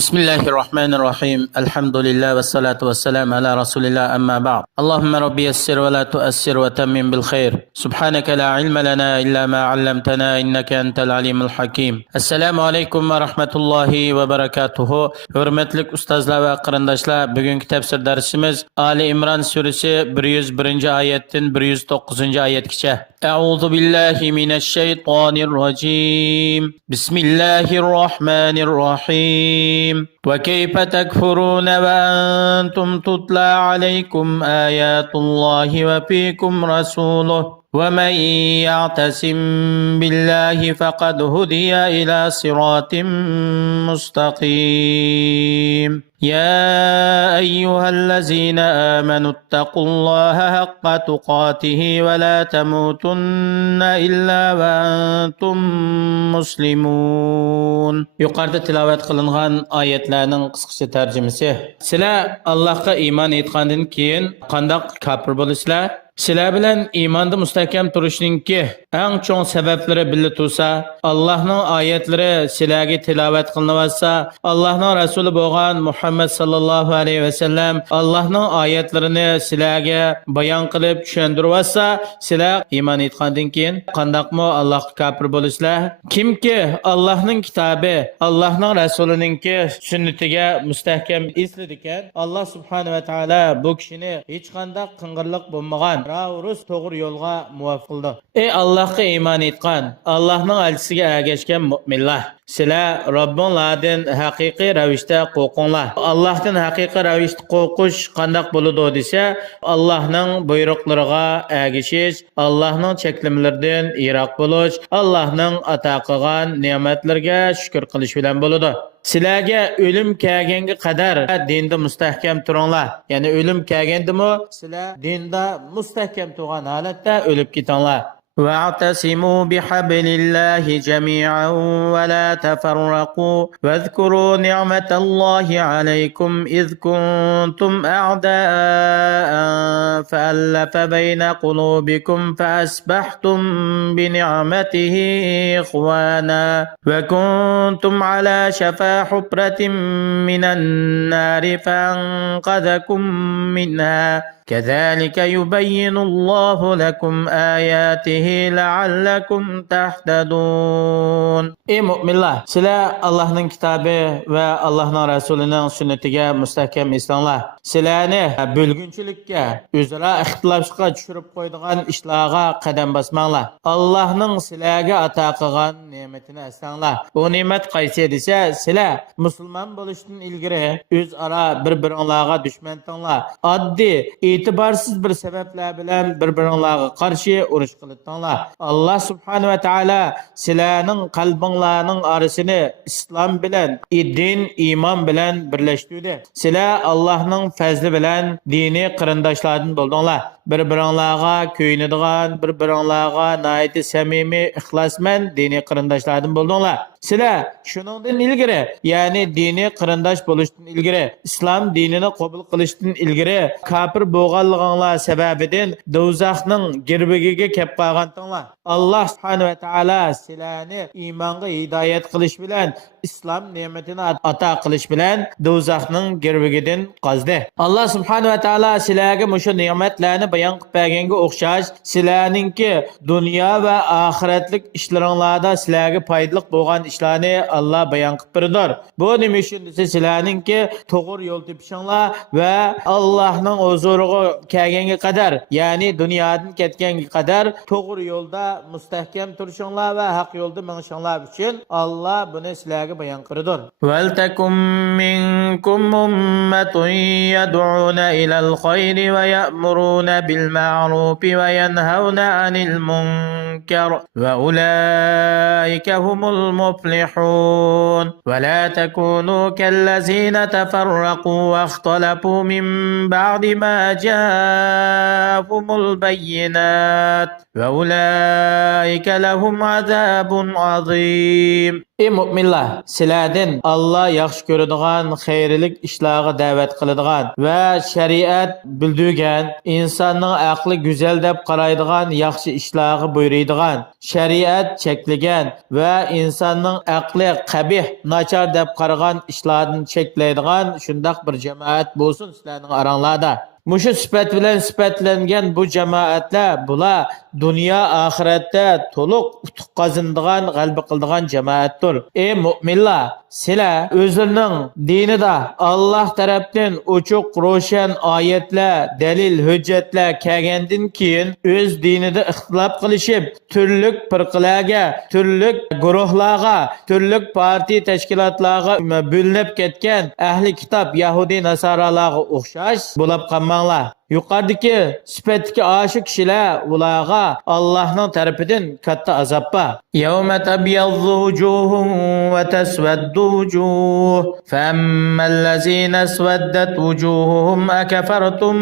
بسم الله الرحمن الرحيم الحمد لله والصلاة والسلام على رسول الله أما بعد اللهم ربي يسر ولا تؤسر وتمم بالخير سبحانك لا علم لنا إلا ما علمتنا إنك أنت العليم الحكيم السلام عليكم ورحمة الله وبركاته hurmatli ustozlar va qarindoshlar bugungi tafsir darsimiz Ali Imron surasi 101 oyatdan 109 oyatgacha أعوذ بالله من الشيطان الرجيم بسم الله الرحمن الرحيم وكيف تكفرون وأنتم تتلى عليكم آيات الله وفيكم رسوله ومن يعتصم بالله فقد هدي إلى صراط مستقيم يا أيها الذين آمنوا اتقوا الله حق تقاته ولا تموتن إلا وأنتم مسلمون yuqorida tilovat qilingan oyatlarning qisqacha tarjimasi sizlar Allohga iymon etgandan keyin qandoq kofir bo'lasizlar sizlar bilan iymonda mustahkam turishninki eng chong sabablari birga tursa Allohning oyatlari sizlarga tilovat qilinsa Allohning rasuli bo'lgan Muhammad sallallohu alayhi vasallam Allohning oyatlarini sizlarga bayon qilib tushuntirsa sizlar iymon etgandan keyin qandoqmi Allohga kofir bo'lasizlar kimki Allohning kitobi Allohning rasulininki sunnatiga mustahkam esladikan Allah subhanahu va taolo bu kishini hech qanday qing'irlik bo'lmagan rus to'g'ri yo'lga muvaffaq qildi. Ey Allohga iymon etgan, Allohning elchisiga ergashgan mu'minlar, sizlar Robbinglardan haqiqiy ravishda qo'rqinglar. Allohdan haqiqiy ravishda qo'rqish qandoq bo'ladi desa, Allohning buyruqlariga ergashish, Allohning cheklamalaridan yiroq bo'lish, Allohning ato qilgan ne'matlarga shukr qilish bilan bo'ladi. Sizlarga o'lim kelganga qadar dinda mustahkam turinglar. Ya'ni o'lim kelgandimi, sizlar dinda mustahkam turgan holatda o'lib ketinglar. واعتصموا بحبل الله جميعا ولا تفرقوا واذكروا نعمة الله عليكم إذ كنتم أعداء فألف بين قلوبكم فأصبحتم بنعمته إخوانا وكنتم على شفا حفرة من النار فأنقذكم منها كذلك يبين الله لكم آياته لعلكم تهتدون. Ey mu'minlar, sizlar Allohning kitobi va Allohning rasulining sunnatiga mustahkam eslanglar. Sizlarni bo'lgunchilikka, o'zaro ixtilofga tushirib qo'yadigan ishlarga qadam bosmanglar. Allohning sizlarga ato qilgan ne'matini eslanglar. Bu ne'mat qaysi desa, sizlar musulmon bo'lishdan ilgari o'zaro bir-biringlarga dushman tinglar. Oddiy e'tiborsiz bir sabablar bilan bir-biringlarga qarshi urush qilibdinglar. Alloh subhanahu va taolo sizlarning qalbinglarning orasini islom bilan, din, iymon bilan birlashtirdi. Sizlar Allohning fazli bilan diniy qarindoshlardan bo'ldinglar. Bir-biringlarga ko'yinadigan, bir-biringlarga nihoyat samimiy, ixlosmand diniy qarindoshlardan bo'ldinglar. Sizlar shuningdan ilgari, ya'ni diniy qarindosh bo'lishdan ilgari, islom dinini qabul qilishdan ilgari kofir bo'lganliginglar sababidan do'zaxning girbigiga kelib qolgandinglar. Alloh subhanahu va taolo sizlarni iymonga hidoyat qilish bilan, islom ne'matini ato qilish bilan do'zaxning girbigidan qazdi. Alloh subhanahu va taolo sizlarga mushu ne'matlarni bayon qilib berganga o'xshash sizlarningki dunyo va oxiratlik ishlaringlarda sizlarga foydali bo'lgan ishlarni Alloh bayon qilib berdi. Bu nima uchun desa sizlarningki to'g'ri yo'l tepishinglar va Allohning huzuriga kelganga qadar, ya'ni dunyodan ketganga qadar to'g'ri yo'lda mustahkam turishinglar va haq yo'lda minishinglar uchun Alloh buni sizlarga bayon qildi. Val takum minkum ummatun yad'una ilal khayri va ya'muruna bil ma'ruf va yanhauna 'anil munkar va ulaika humul muflihun. Va la takunu kallazina tafarraqu wa ikhtalafu min ba'di ma ja'ahumul bayyinat va ulaika lahum 'adabun 'azim. Ey mu'minlar, sizlardan Allah yaxshi ko'radigan, xayrlik ishlarga da'vat qiladigan va shariat bildirgan, insonning aqli go'zal deb qaraydigan yaxshi ishlarga buyuradigan, shariat cheklagan va insonning aqli qabih, nachar deb qaragan ishlardan cheklaydigan shundoq bir jamoat bo'lsin sizlarning oranglarda. Mushu sifat bilan sifatlangan bu jamoatlar bular dunyo oxiratda to'liq utuq qozonadigan, g'alaba qiladigan jamoatdir. Ey mu'minlar, sizlar o'zlarining dinida Alloh tarafdan ochiq ro'shan oyatlar, dalil, hujjatlar kelgandan keyin o'z dinida ixtilof qilishib, turli firqalarga, turli guruhlarga, turli partiya tashkilotlarga bo'linib ketgan ahli kitob Yahudi nasoralarga o'xshash bo'lib qolmanglar. Yuqoridagi sifatdagi aşık kishilar ularga Allohning tarafidan katta azob bor. Yawma tabyaddu wujuhun va taswaddu wujuh. Fammallazina aswaddat wujuhuhum akafartum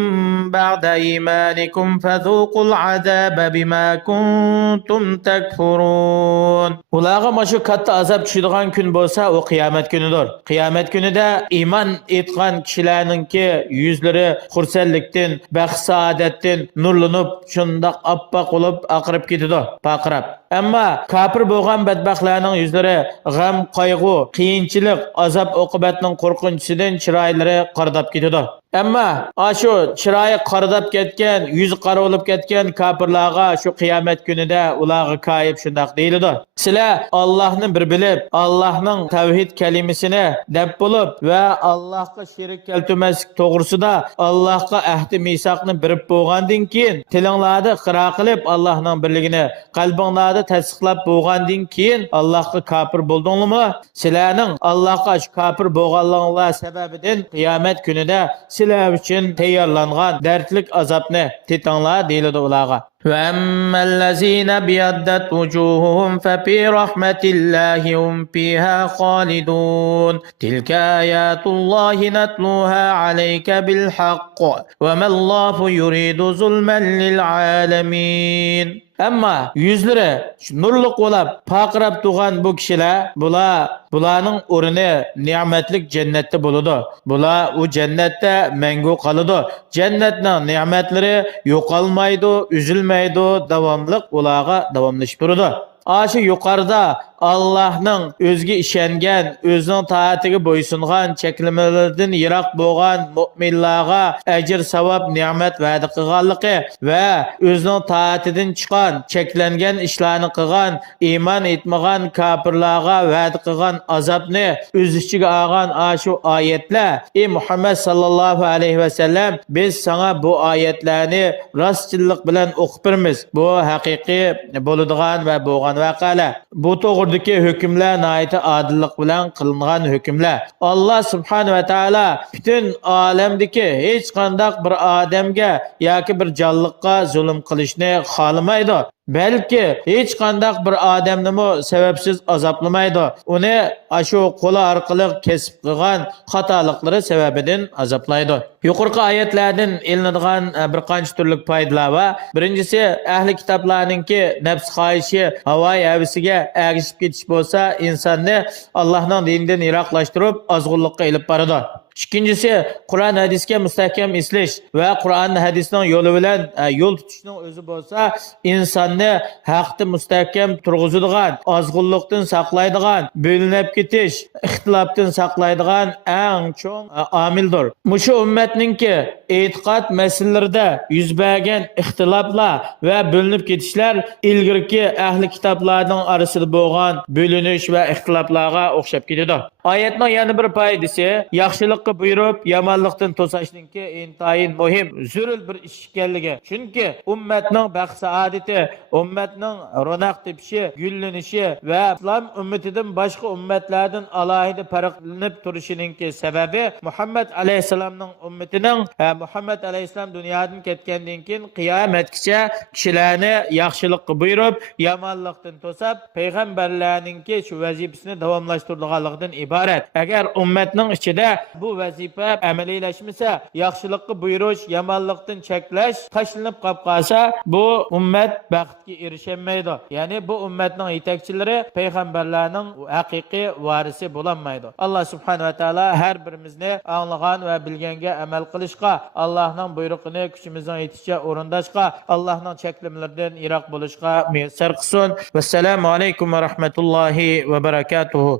ba'da imanikum fadhuqul azaba bima kuntum takfurun. Ularga mana shu katta azob tushadigan kun bo'lsa, u qiyomat kunidir. Qiyomat kunida iymon etgan kishilarningki yuzlari xursandlikdan, baxt saodatdan nurlanib, shundoq oppoq bo'lib oqirib ketadi, paqirab. Ammo kafir bo'lgan badbaxtlarning yuzlari g'am, qayg'u, qiyinchilik, azob oqibatning qo'rqinchidan chiroylari qardab ketadi. Ammo shu chiroyi qardab ketgan, yuzi qora bo'lib ketgan kafirlarga shu qiyomat kunida ularga koyib shundoq deyiladi. Sizlar Allohni bir bilib, Allohning tavhid kalimasini deb bo'lib va Allohga shirik keltirmaslik to'g'risida Allohga ahdi misoqni birib bo'lgandan keyin tilinglarda qiro qilib Allohning birligini qalbinglarda tasdiqlab bo'lgandan keyin Allohga kafir bo'ldingmi? Sizlarning Allohga kafir bo'lganliginglar sababidan qiyomat kunida sizlar uchun tayyorlangan dardlik azobni tetinglar deyiladi ularga. وَأَمَّا الَّذِينَ ابْيَضَّتْ وُجُوهُهُمْ فَفِي رَحْمَةِ اللَّهِ هُمْ فِيهَا خَالِدُونَ تِلْكَ آيَاتُ اللَّهِ نَتْلُوهَا عَلَيْكَ بِالْحَقِّ وَمَا اللَّهُ يُرِيدُ ظُلْمًا لِلْعَالَمِينَ. Ammo yuzlari nurliq bo'lib, paqirab turgan bu kishilar, bularning o'rni ne'matlik jannatda bo'ladi. Bular u jannatda mangu qoladi. Jannatning ne'matlari yo'qolmaydi, uzilmaydi, davomliq ularga davomlashib turadi. Aşı yuqorida Allohning o'ziga ishongan, o'zining taatiga bo'ysungan, cheklamalardan yiroq bo'lgan mu'minlarga ajr, savob, ne'mat va'da qilganligi va o'zining taatidan chiqqan, cheklangan ishlarni qilgan, iymon etmagan kafirlarga va'da qilgan azobni o'z ichiga olgan shu oyatlar. Ey Muhammad sallallohu alayhi va sallam, biz sana bu oyatlarni rostchilik bilan o'qib beramiz. Bu haqiqiy bo'ladigan va bo'lgan voqealar. Bu to'g'ridagi hukmlar nihoyat odillik bilan qilingan hukmlar. Alloh subhanahu va taolo butun olamdagi hech qanday bir odamga yoki bir jonliqqa zulm qilishni xohlamaydi. Belki hech qanday bir odamni sababsiz azoblamaydi. Uni shu qo'li orqali kesib qilgan xatoliklari sababidan azoblaydi. Yuqorqi oyatlardan ilinadigan bir qancha turli foydalar va birinchisi ahli kitoblarningki nafs xohishi, havoyi havisiga ergishib ketish bo'lsa, insonni Allohning dinidan yiroqlashtirib, ozg'unlikqa ilib boradi. İkincisi, Kur'an hadisga mustahkam islish va Qur'on hadisning yo'li bilan yo'l tutishning o'zi bo'lsa, insonni haqda mustahkam turg'izadigan, ozg'unlikdan saqlaydigan, bo'linib ketish, ixtilofdan saqlaydigan eng cho'ng omildir. Mushu ummatningki e'tiqod masalalarida yuz bergan ixtiloflar va bo'linib ketishlar ilgirki ahli kitoblarning orasida bo'lgan bo'linish va ixtiloflarga o'xshab ketadi. Oyatning yana bir foydasi yaxshilikqa buyurib, yomonlikdan to'sashninki intayin muhim, zarur bir ish ekanligi. Chunki ummatning baxt saodati, ummatning ro'naq tepishi, gullanishi va islom ummatidan boshqa ummatlardan alohida farqlanib turishininki sababi Muhammad alayhisalomning ummatining Muhammad alayhisalom dunyodan ketgandan keyin qiyomatgacha kishilarni yaxshilikqa buyurib, yomonlikdan to'sab, payg'ambarlarningki shu vazifasini davomlashtirganligidan iborat. Agar ummatning ichida bu bu vazifa amaliyleşmese, yaxshilikqa buyurish, yomonlikdan cheklash tashlanib qolib qolsa, bu ummat baxtga erisholmaydi. Ya'ni bu ummatning yetakchilari payg'ambarlarning haqiqiy varisi bo'lolmaydi. Alloh subhanahu va taolo har birimizni anglagan va bilganga amal qilishga, Allohning buyrug'ini kuchimizning yetishi o'rindashga, Allohning cheklimlaridan yiroq bo'lishga muyassar qilsin. Vassalomu alaykum va rahmatullohi va barakatuh.